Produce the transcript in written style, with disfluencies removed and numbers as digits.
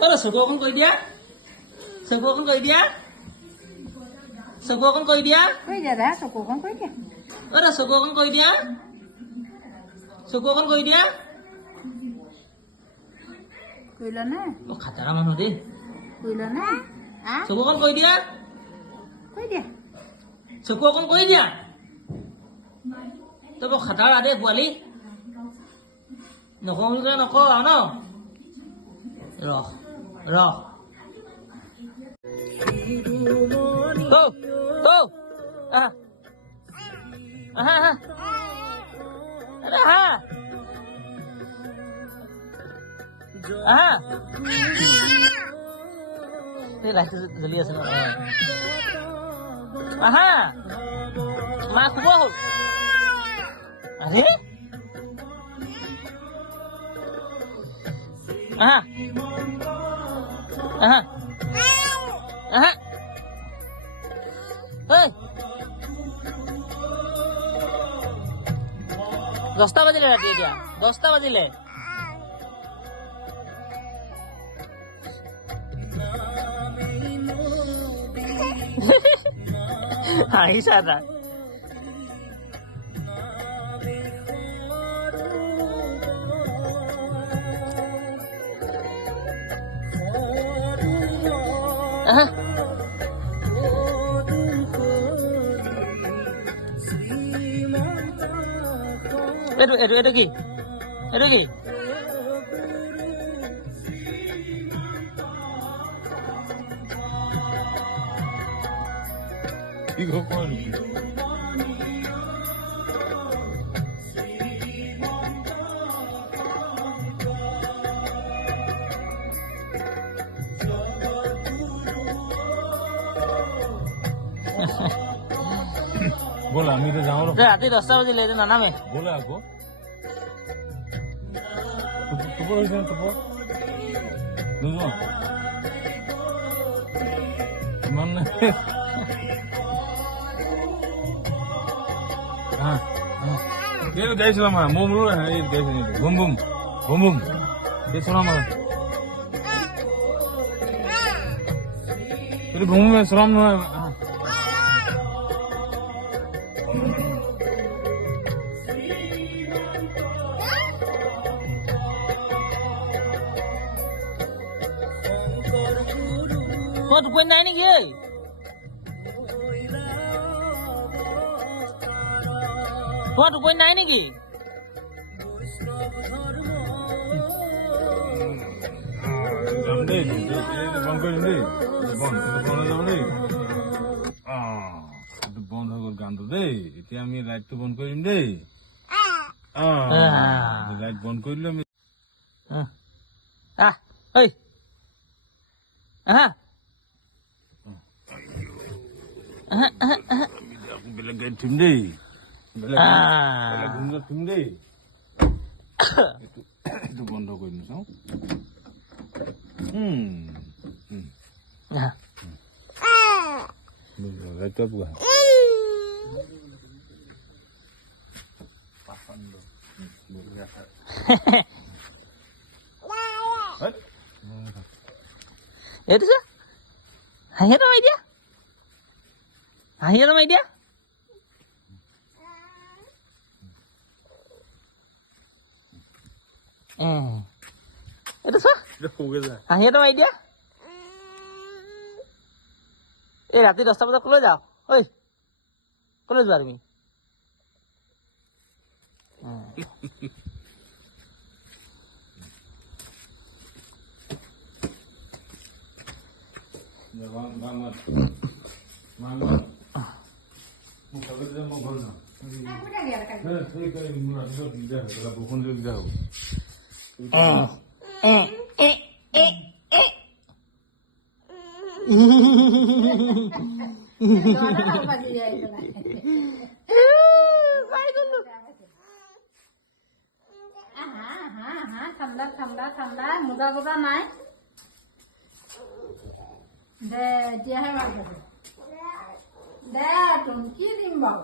Ơ là sửa cô con cười đĩa. Sửa cô con cười đĩa. Sửa cô con cười đĩa. Quay giờ đã, sổ cổ con quay kìa. Ơ là sửa cô con cười đĩa. Sửa cô con cười đĩa. Cười lớn á. Ồ khả trả làm đi. Cười lớn á. À? Sửa cô con cười đĩa. Quay đi. Sửa cô con cười đĩa. Tôi bảo khả trả là đây buồn đi. Nó không ra nó khó vào đâu. Rồi. Rồi. Tô. Tô. À. À ha. Ada ha. À. Đây là Julia sana. Aha. Ma aku bahu. Ahe? Aha. Aha. Aha. Hey. 10টা বাজিলে ৰাতি এতিয়া 10টা বাজিলে হাঁহিছা এটা Itu ki? Itu ki? Igo kon. बोला मी तो जाऊ रात्री 10টা বাজিলে এটা নানামে बोला আকৌ तुपो হৈছে तुपो নুনো মন হ্যাঁ ये গাইছিলাম মো মুলো এই গাইছিলাম বুম বুম বুম বুম ये শোনা মা তুই ঘুম মে শরম না Kau tuh naik ni ke? Kau tuh naik ni ke? Jamde, bangko jamde, bang, jamde. Itu bang aku gantu deh. Itu kami light tu bangko jamde. Light bangko jamde. Hei. Aha. Aku bilang gantu jamde. Bilang gantu jamde. Itu bangko kau ini so. Nah. Light tu apa? Itu sih. Hanya nama dia. Hanya nama dia. Itu sih. Hanya nama dia. রাতে 10টা বাজে খুলে যাও ওই খুলে যাও তুমি ঠান্ডা ঠান্ডা ঠান্ডা মুগা বুগা নাই দে এতিয়াহে ভাল পাইছে দে তোন কি দিম বাৰু